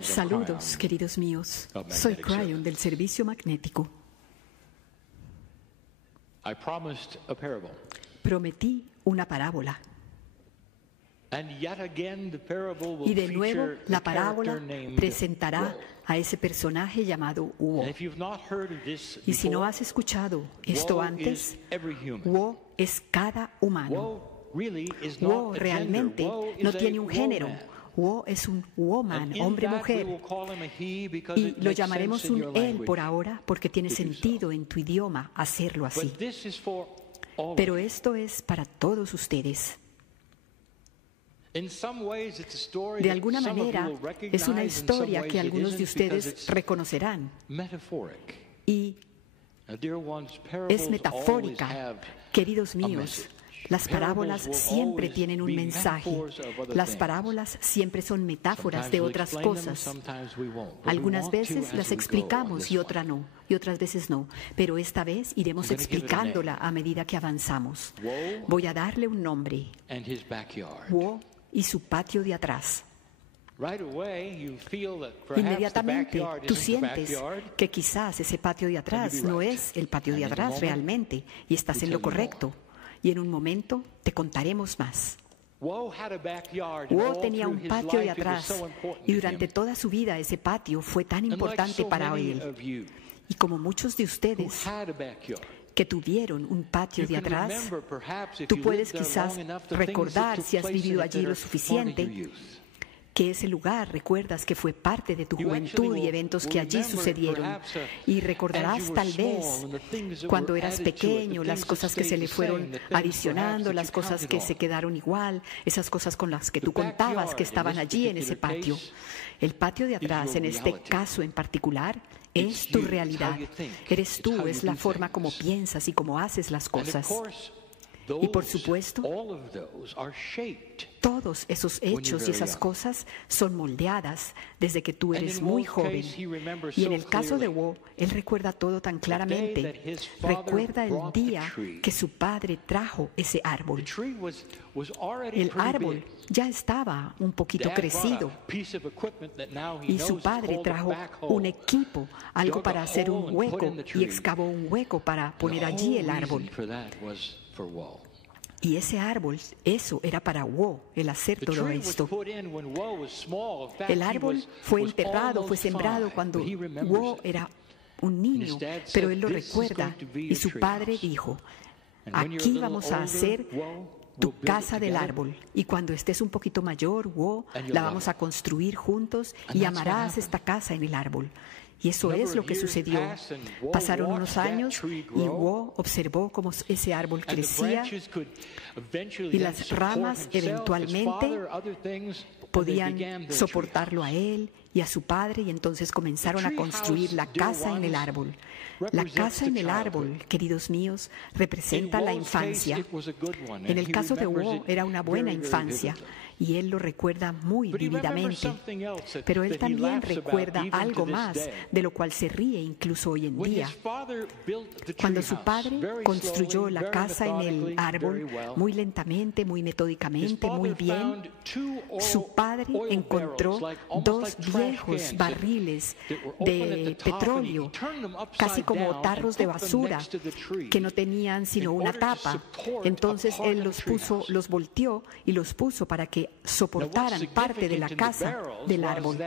Saludos, queridos míos. Soy Cryon del Servicio Magnético. Prometí una parábola. Y de nuevo la parábola presentará a ese personaje llamado Wo. Y si no has escuchado esto antes, Wo es cada humano. Wo realmente no tiene un género. Wo es un woman, hombre-mujer, y lo llamaremos un él por ahora porque tiene sentido en tu idioma hacerlo así. Pero esto es para todos ustedes. De alguna manera es una historia que algunos de ustedes reconocerán y es metafórica. Queridos míos, las parábolas siempre tienen un mensaje. Las parábolas siempre son metáforas de otras cosas. Algunas veces las explicamos y otras veces no. Pero esta vez iremos explicándola a medida que avanzamos. Voy a darle un nombre. Wo y su patio de atrás. Inmediatamente tú sientes que quizás ese patio de atrás no es el patio de atrás realmente y estás en lo correcto. Y en un momento te contaremos más. Wo tenía un patio de atrás y durante toda su vida ese patio fue tan importante para él. Y como muchos de ustedes que tuvieron un patio de atrás, tú puedes quizás recordar, si has vivido allí lo suficiente, que ese lugar recuerdas que fue parte de tu juventud y eventos que allí sucedieron. Y recordarás tal vez cuando eras pequeño, las cosas que se le fueron adicionando, las cosas que se quedaron igual, esas cosas con las que tú contabas que estaban allí en ese patio. El patio de atrás, en este caso en particular, es tu realidad. Eres tú, es la forma como piensas y como haces las cosas. Y por supuesto, todos esos hechos y esas cosas son moldeadas desde que tú eres muy joven. Y en el caso de Wo, él recuerda todo tan claramente. Recuerda el día que su padre trajo ese árbol. El árbol ya estaba un poquito crecido y su padre trajo un equipo, algo para hacer un hueco, y excavó un hueco para poner allí el árbol. Y ese árbol, eso era para Wo, el hacer todo esto. El árbol fue enterrado, fue sembrado cuando Wo era un niño, pero él lo recuerda y su padre dijo, aquí vamos a hacer tu casa del árbol, y cuando estés un poquito mayor, Wo, la vamos a construir juntos y amarás esta casa en el árbol. Y eso es lo que sucedió. Pasaron unos años y Wo observó cómo ese árbol crecía y las ramas eventualmente podían soportarlo a él y a su padre, y entonces comenzaron a construir la casa en el árbol. La casa en el árbol, queridos míos, representa la infancia. En el caso de Wo era una buena infancia y él lo recuerda muy vívidamente, pero él también recuerda algo más de lo cual se ríe incluso hoy en día. Cuando su padre construyó la casa en el árbol, muy lentamente, muy metódicamente, muy bien, su padre encontró dos viejos barriles de petróleo, casi como tarros de basura, que no tenían sino una tapa. Entonces él los volteó y los puso para que soportaran parte de la casa del árbol.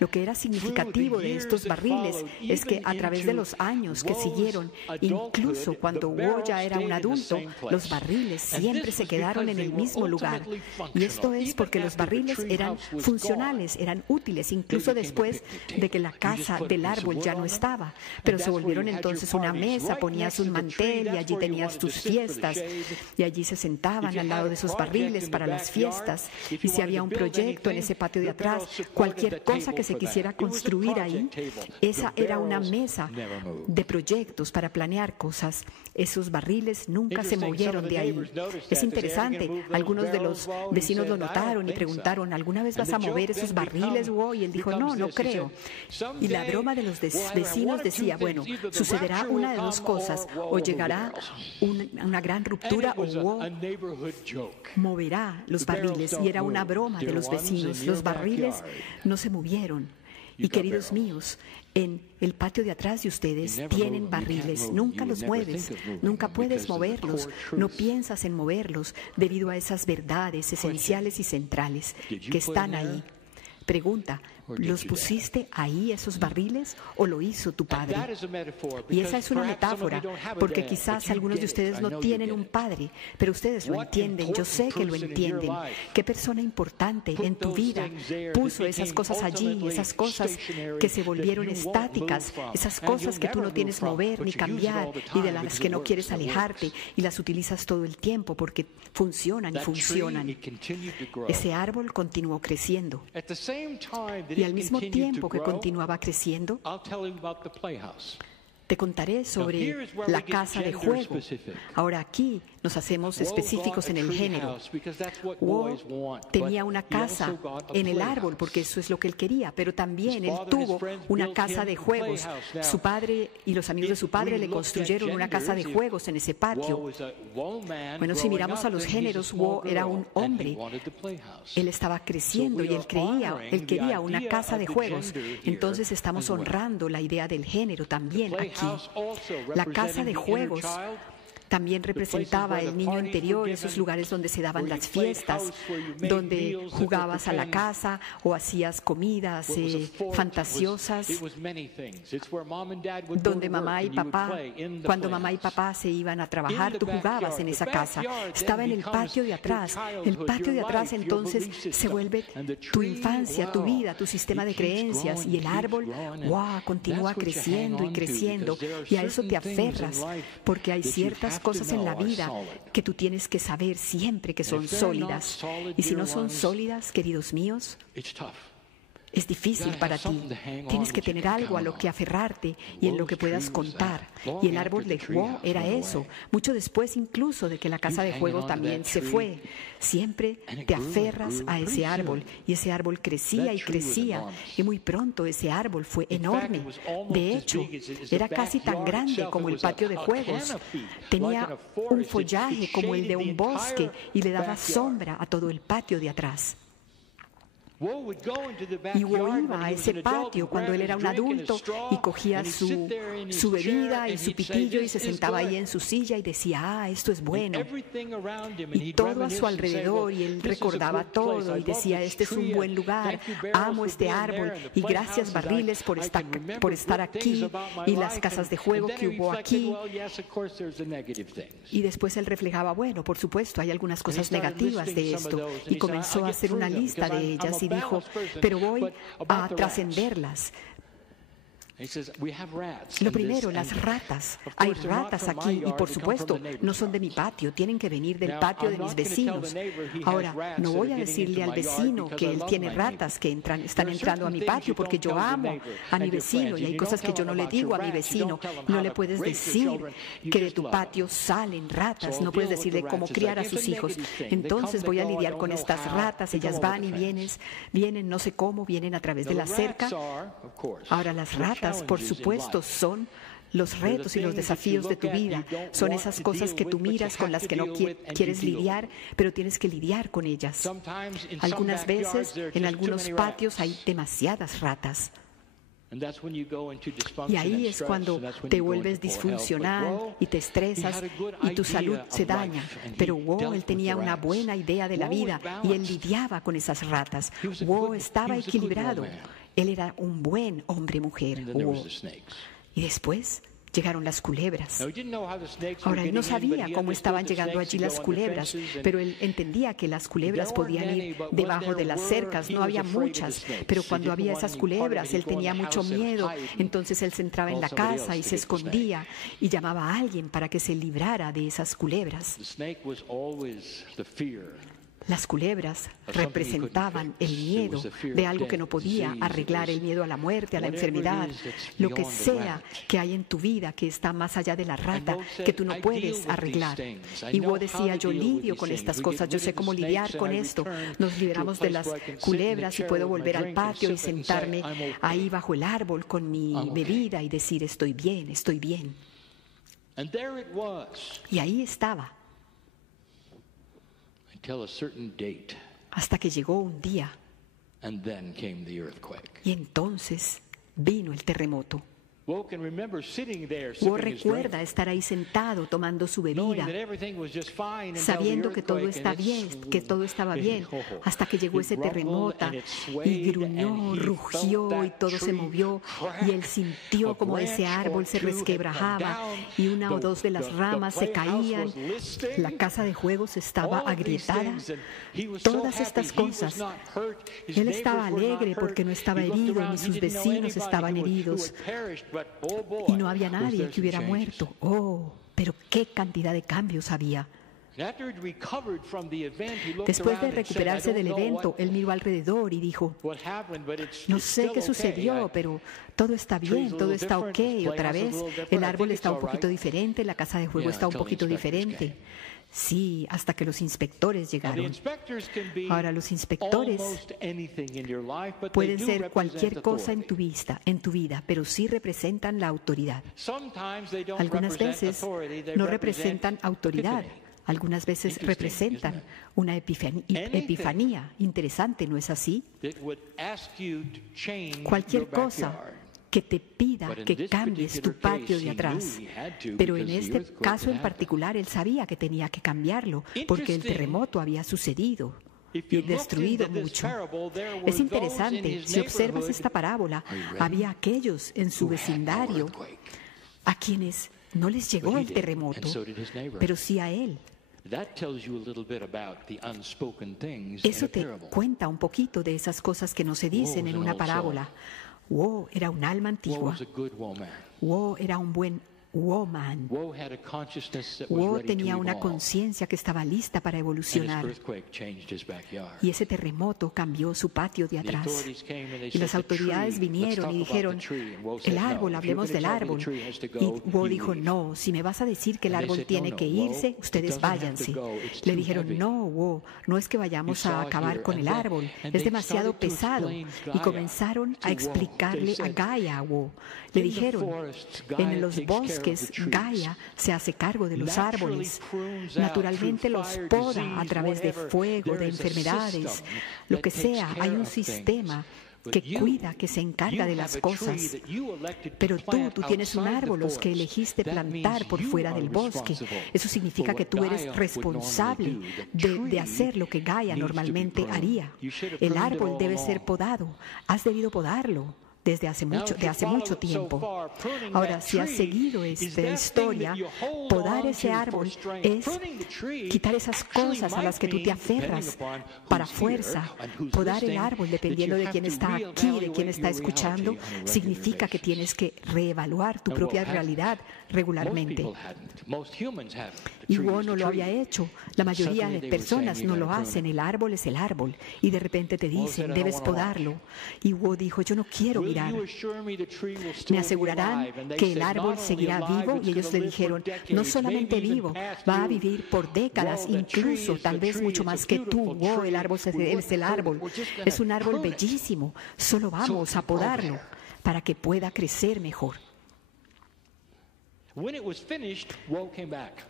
Lo que era significativo de estos barriles es que a través de los años que siguieron, incluso cuando Wo ya era un adulto, los barriles siempre se quedaron en el mismo lugar. Y esto es porque los barriles eran funcionales, eran útiles, incluso después de que la casa del árbol ya no estaba. Pero se volvieron entonces una mesa, ponías un mantel y allí tenías tus fiestas. Y allí se sentaban al lado de esos barriles para las fiestas. Y si había un proyecto en ese patio de atrás, cualquier cosa que se quisiera construir ahí, esa era una mesa de proyectos para planear cosas. Esos barriles nunca se movieron de ahí. Es interesante, algunos de los vecinos lo notaron y preguntaron, ¿alguna vez vas a mover esos barriles, Wo? Y él dijo, dijo, no creo. Y la broma de los vecinos decía, bueno, sucederá una de dos cosas, o llegará una gran ruptura o Wo moverá los barriles. Y era una broma de los vecinos. Los barriles no se movieron. Y queridos míos, en el patio de atrás de ustedes tienen barriles. Nunca los mueves, nunca puedes moverlos. No piensas en moverlos debido a esas verdades esenciales y centrales que están ahí. Pregunta, ¿los pusiste ahí esos barriles o lo hizo tu padre? Y esa es una metáfora, porque quizás algunos de ustedes no tienen un padre, pero ustedes lo entienden, yo sé que lo entienden. ¿Qué persona importante en tu vida puso esas cosas allí, esas cosas que se volvieron estáticas, esas cosas que tú no tienes mover ni cambiar y de las que no quieres alejarte y las utilizas todo el tiempo porque funcionan y funcionan? Ese árbol continuó creciendo. Y al mismo tiempo que continuaba creciendo, te contaré sobre la casa de juego. Ahora aquí nos hacemos específicos en el género. Wo tenía una casa en el árbol porque eso es lo que él quería, pero también él tuvo una casa de juegos. Su padre y los amigos de su padre le construyeron una casa de juegos en ese patio. Bueno, si miramos a los géneros, Wo era un hombre. Él estaba creciendo y él quería una casa de juegos. Entonces estamos honrando la idea del género también aquí. La casa de juegos también representaba el niño interior, esos lugares donde se daban las fiestas, donde jugabas a la casa o hacías comidas fantasiosas, donde cuando mamá y papá se iban a trabajar, tú jugabas en esa casa. Estaba en el patio de atrás. El patio de atrás entonces se vuelve tu infancia, tu vida, tu sistema de creencias, y el árbol, continúa creciendo y creciendo, y a eso te aferras, porque hay ciertas cosas en la vida que tú tienes que saber siempre que son sólidas. Y si no son sólidas, queridos míos, es difícil para ti. Tienes que tener algo a lo que aferrarte y en lo que puedas contar. Y el árbol de Wo era eso. Mucho después incluso de que la casa de juego también se fue. Siempre te aferras a ese árbol. Y ese árbol crecía y crecía. Y muy pronto ese árbol fue enorme. De hecho, era casi tan grande como el patio de juegos. Tenía un follaje como el de un bosque y le daba sombra a todo el patio de atrás. Y Wo iba a ese patio cuando él era un adulto y cogía su bebida y su pitillo y se sentaba ahí en su silla y decía, esto es bueno. Y todo a su alrededor, y él recordaba todo y decía, este es un buen lugar, amo este árbol y gracias barriles por estar aquí y las casas de juego que hubo aquí. Y después él reflejaba, bueno, por supuesto, hay algunas cosas negativas de esto, y comenzó a hacer una lista de ellas y dijo, pero voy a trascenderlas. Lo primero, las ratas. Hay ratas aquí y por supuesto no son de mi patio, tienen que venir del patio de mis vecinos. Ahora, no voy a decirle al vecino que él tiene ratas que están entrando a mi patio porque yo amo a mi vecino y hay cosas que yo no le digo a mi vecino. No le puedes decir que de tu patio salen ratas, no puedes decirle cómo criar a sus hijos. Entonces voy a lidiar con estas ratas, ellas van y vienen no sé cómo, vienen a través de la cerca. Ahora las ratas, por supuesto, son los retos y los desafíos de tu vida. Son esas cosas que tú miras con las que no quieres lidiar, pero tienes que lidiar con ellas. Algunas veces, en algunos patios hay demasiadas ratas. Y ahí es cuando te vuelves disfuncional y te estresas y tu salud se daña. Pero Wo, él tenía una buena idea de la vida y él lidiaba con esas ratas. Wo estaba equilibrado. Él era un buen hombre-mujer. Y después llegaron las culebras. Ahora, él no sabía cómo estaban llegando allí las culebras, pero él entendía que las culebras podían ir debajo de las cercas. No había muchas, pero cuando había esas culebras, él tenía mucho miedo. Entonces él se entraba en la casa y se escondía y llamaba a alguien para que se librara de esas culebras. Las culebras representaban el miedo de algo que no podía arreglar, el miedo a la muerte, a la enfermedad, lo que sea que hay en tu vida que está más allá de la rata, que tú no puedes arreglar. Y Wo decía, yo lidio con estas cosas, yo sé cómo lidiar con esto. Nos liberamos de las culebras y puedo volver al patio y sentarme ahí bajo el árbol con mi bebida y decir, estoy bien, estoy bien. Y ahí estaba. Hasta que llegó un día. Y entonces vino el terremoto. Wo recuerda estar ahí sentado tomando su bebida, sabiendo que todo está bien, que todo estaba bien, hasta que llegó ese terremoto y gruñó, rugió y todo se movió y él sintió como ese árbol se resquebrajaba y una o dos de las ramas se caían, la casa de juegos estaba agrietada, todas estas cosas. Él estaba alegre porque no estaba herido ni sus vecinos estaban heridos. Y no había nadie que hubiera muerto. Oh, pero qué cantidad de cambios había. Después de recuperarse del evento, él miró alrededor y dijo, no sé qué sucedió, pero todo está bien, todo está ok. Otra vez, el árbol está un poquito diferente, la casa de juego está un poquito diferente. Sí, hasta que los inspectores llegaron. Ahora, los inspectores pueden ser cualquier cosa en tu vida, pero sí representan la autoridad. Algunas veces no representan autoridad. Algunas veces representan una epifanía. Interesante, ¿no es así? Cualquier cosa que te pida que cambies tu patio de atrás. Pero en este caso en particular, él sabía que tenía que cambiarlo, porque el terremoto había sucedido y destruido mucho. Es interesante, si observas esta parábola, había aquellos en su vecindario a quienes no les llegó el terremoto, pero sí a él. Eso te cuenta un poquito de esas cosas que no se dicen en una parábola. Wo era un alma antigua. Wo era un buen woman. Wo tenía una conciencia que estaba lista para evolucionar. Y ese terremoto cambió su patio de atrás. Y las autoridades vinieron y dijeron, el árbol, hablemos del árbol. Y Wo dijo, no, si me vas a decir que el árbol tiene que irse, ustedes váyanse. Le dijeron, no, Wo, no es que vayamos a acabar con el árbol, es demasiado pesado. Y comenzaron a explicarle a Gaia a Wo. Le dijeron, en los bosques, Gaia se hace cargo de los árboles. Naturalmente los poda a través de fuego, de enfermedades, lo que sea. Hay un sistema que cuida, que se encarga de las cosas. Pero tú tienes un árbol, los que elegiste plantar por fuera del bosque. Eso significa que tú eres responsable de hacer lo que Gaia normalmente haría. El árbol debe ser podado. Has debido podarlo desde hace mucho tiempo. Ahora, si has seguido esta historia, podar ese árbol es quitar esas cosas a las que tú te aferras para fuerza. Podar el árbol, dependiendo de quién está aquí, de quién está escuchando, significa que tienes que reevaluar tu propia realidad regularmente. Y Wo no lo había hecho. La mayoría de personas no lo hacen. El árbol es el árbol. Y de repente te dicen, debes podarlo. Y Wo dijo, yo no quiero mirar. Me asegurarán que el árbol seguirá vivo. Y ellos le dijeron, no solamente vivo, va a vivir por décadas, incluso tal vez mucho más que tú. Wo, el árbol es el árbol. Es un árbol bellísimo. Solo vamos a podarlo para que pueda crecer mejor.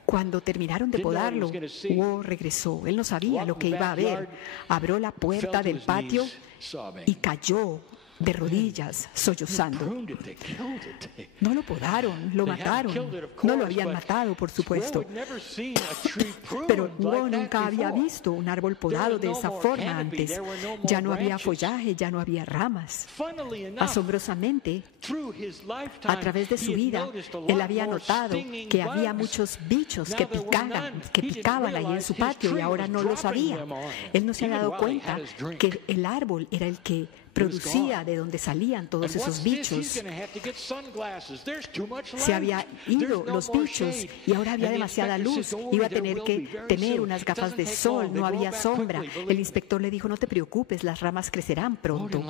Cuando terminaron de podarlo, Wo regresó. Él no sabía lo que iba a ver. Abrió la puerta del patio y cayó de rodillas, sollozando. No lo podaron, lo mataron. No lo habían matado, por supuesto. Pero Wo nunca había visto un árbol podado de esa forma antes. Ya no había follaje, ya no había ramas. Asombrosamente, a través de su vida, él había notado que había muchos bichos que picaban ahí en su patio y ahora no lo sabía. Él no se ha dado cuenta que el árbol era el que producía, de donde salían todos esos bichos. Se había ido los bichos y ahora había demasiada luz. Iba a tener que tener unas gafas de sol, no había sombra. El inspector le dijo, no te preocupes, las ramas crecerán pronto.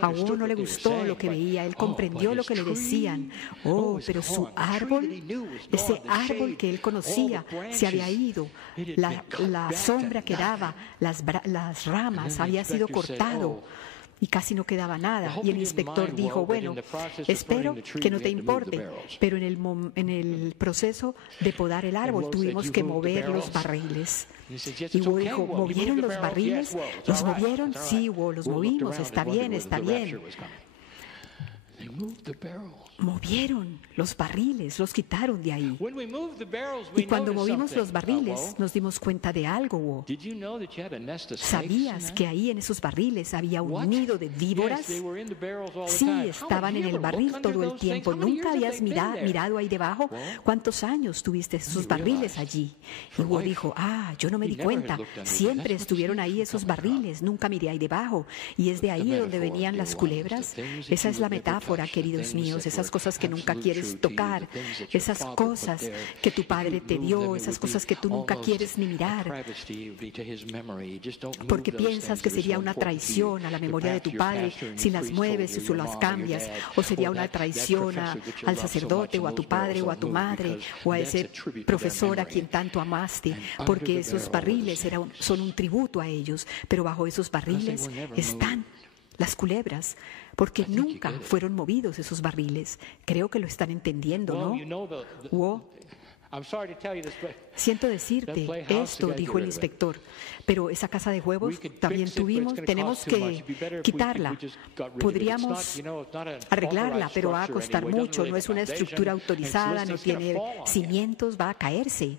A Wo no le gustó lo que veía, él comprendió lo que le decían. Oh, pero su árbol, ese árbol que él conocía, se había ido. La sombra que daba, las ramas, había sido cortado y casi no quedaba nada. Y el inspector dijo, bueno, espero que no te importe, pero en el proceso de podar el árbol tuvimos que mover los barriles. Y Wo dijo, ¿movieron los barriles? ¿Los movieron? Sí, Wo, los movimos, está bien, está bien. Movieron los barriles, los quitaron de ahí. Y cuando movimos los barriles, nos dimos cuenta de algo, Wo. ¿Sabías que ahí en esos barriles había un nido de víboras? Sí, estaban en el barril todo el tiempo. ¿Nunca habías mirado ahí debajo? ¿Cuántos años tuviste esos barriles allí? Y Wo dijo, yo no me di cuenta. Siempre estuvieron ahí esos barriles, nunca miré ahí debajo. Y es de ahí donde venían las culebras. Esa es la metáfora, queridos míos, esas cosas que nunca quieres tocar, esas cosas que tu padre te dio, esas cosas que tú nunca quieres ni mirar, porque piensas que sería una traición a la memoria de tu padre si las mueves o las cambias, o sería una traición al sacerdote o a tu padre o a tu madre o a ese profesor a quien tanto amaste, porque esos barriles son un tributo a ellos, pero bajo esos barriles están las culebras, porque nunca fueron movidos esos barriles. Creo que lo están entendiendo, ¿no? Wo, siento decirte esto, dijo el inspector, pero esa casa de juegos también tenemos que quitarla. Podríamos arreglarla, pero va a costar mucho, no es una estructura autorizada, no tiene cimientos, va a caerse.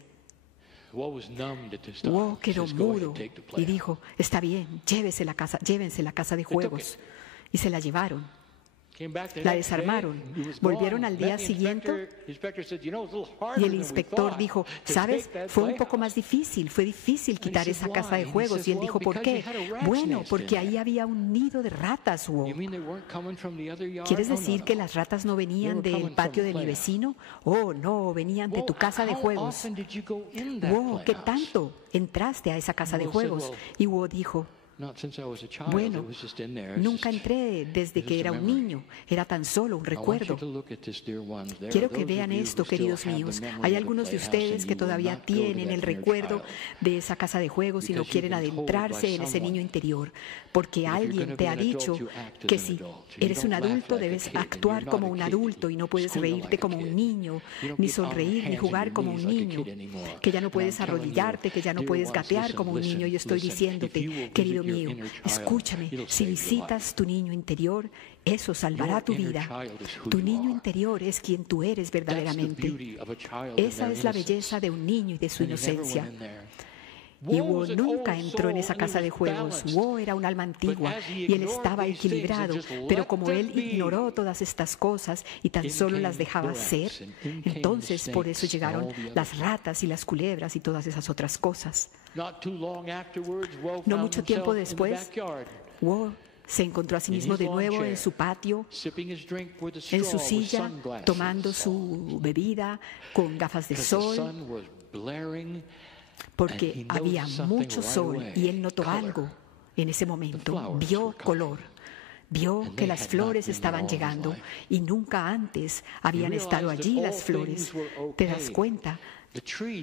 Wo quedó mudo y dijo, está bien, llévense la casa de juegos. Y se la llevaron. La desarmaron. Volvieron al día siguiente y el inspector dijo, ¿sabes? Fue un poco más difícil, fue difícil quitar esa casa de juegos. Y él dijo, ¿por qué? Bueno, porque ahí había un nido de ratas, Wo. ¿Quieres decir que las ratas no venían del patio de mi vecino? Oh, no, venían de tu casa de juegos. Wo, ¿qué tanto entraste a esa casa de juegos? Y Wo dijo, bueno, nunca entré desde que era un niño, era tan solo un recuerdo. Quiero que vean esto, queridos míos. Hay algunos de ustedes que todavía tienen el recuerdo de esa casa de juegos y no quieren adentrarse en ese niño interior, porque alguien te ha dicho que si eres un adulto debes actuar como un adulto y no puedes reírte como un niño, ni sonreír, ni jugar como un niño, que ya no puedes arrodillarte, que ya no puedes gatear como un niño. Y estoy diciéndote, querido mío, escúchame, si visitas tu niño interior, eso salvará tu vida. Tu niño interior es quien tú eres verdaderamente. Esa es la belleza de un niño y de su inocencia. Y Wo nunca entró en esa casa de juegos. Wo era un alma antigua y él estaba equilibrado, pero como él ignoró todas estas cosas y tan solo las dejaba ser, entonces por eso llegaron las ratas y las culebras y todas esas otras cosas. No mucho tiempo después, Wo se encontró a sí mismo de nuevo en su patio, en su silla, tomando su bebida con gafas de sol, porque había mucho sol y él notó algo en ese momento, vio color. Vio que las flores estaban llegando y nunca antes habían estado allí las flores. ¿Te das cuenta?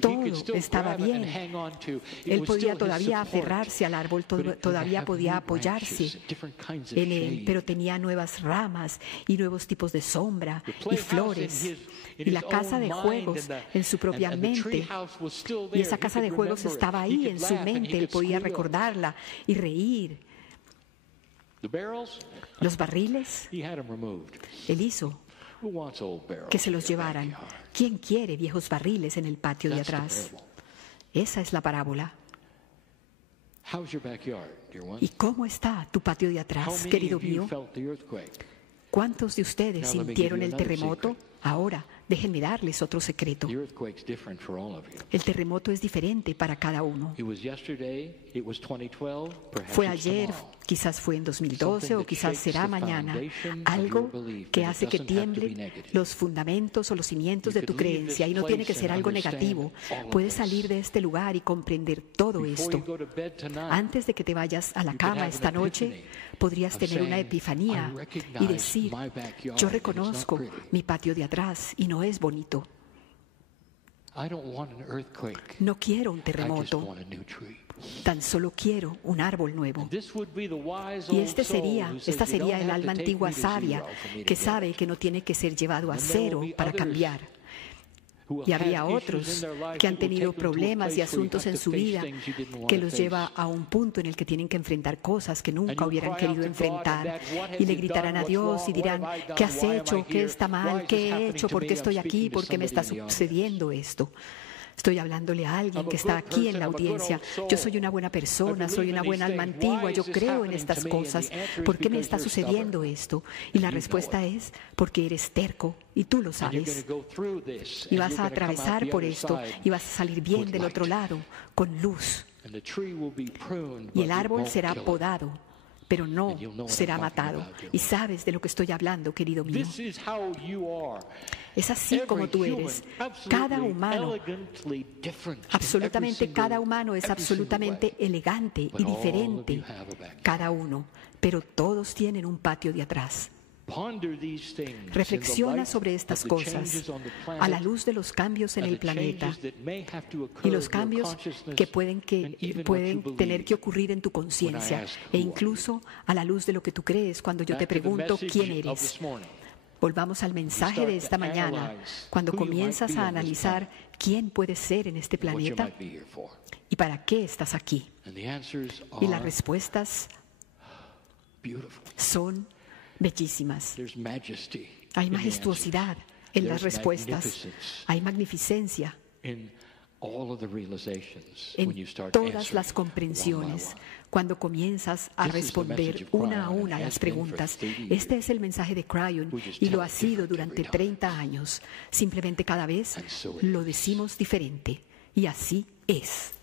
Todo estaba bien. Él podía todavía aferrarse al árbol, todavía podía apoyarse en él, pero tenía nuevas ramas y nuevos tipos de sombra y flores. Y la casa de juegos en su propia mente, y esa casa de juegos estaba ahí en su mente, él podía recordarla y reír. Los barriles, él hizo que se los llevaran. ¿Quién quiere viejos barriles en el patio de atrás? Esa es la parábola. ¿Y cómo está tu patio de atrás, querido mío? ¿Cuántos de ustedes sintieron el terremoto? Ahora, déjenme darles otro secreto. El terremoto es diferente para cada uno. Fue ayer, quizás fue en 2012 o quizás será mañana. Algo que hace que tiemblen los fundamentos o los cimientos de tu creencia, y no tiene que ser algo negativo. Puedes salir de este lugar y comprender todo esto. Antes de que te vayas a la cama esta noche, podrías tener una epifanía y decir: yo reconozco mi patio de atrás y no es bonito. No quiero un terremoto, tan solo quiero un árbol nuevo. Y esta sería el alma antigua sabia que sabe que no tiene que ser llevado a cero para cambiar. Y habría otros que han tenido problemas y asuntos en su vida que los lleva a un punto en el que tienen que enfrentar cosas que nunca hubieran querido enfrentar. Y le gritarán a Dios y dirán: ¿qué has hecho? ¿Qué está mal? ¿Qué he hecho? ¿Por qué estoy aquí? ¿Por qué me está sucediendo esto? Estoy hablándole a alguien que está aquí en la audiencia. Yo soy una buena persona, soy una buena alma antigua, yo creo en estas cosas. ¿Por qué me está sucediendo esto? Y la respuesta es: porque eres terco y tú lo sabes. Y vas a atravesar por esto y vas a salir bien del otro lado, con luz. Y el árbol será podado, pero no será matado. Y sabes de lo que estoy hablando, querido mío. Es así como tú eres. Cada humano, absolutamente cada humano es absolutamente elegante y diferente. Cada uno, pero todos tienen un patio de atrás. Reflexiona sobre estas cosas a la luz de los cambios en el planeta y los cambios que pueden tener que ocurrir en tu conciencia, e incluso a la luz de lo que tú crees cuando yo te pregunto quién eres. Volvamos al mensaje de esta mañana, cuando comienzas a analizar quién puedes ser en este planeta y para qué estás aquí. Y las respuestas son bellísimas. Hay majestuosidad en las respuestas. Hay magnificencia en todas las comprensiones cuando comienzas a responder una a una las preguntas. Este es el mensaje de Cryon y lo ha sido durante 30 años. Simplemente cada vez lo decimos diferente y así es.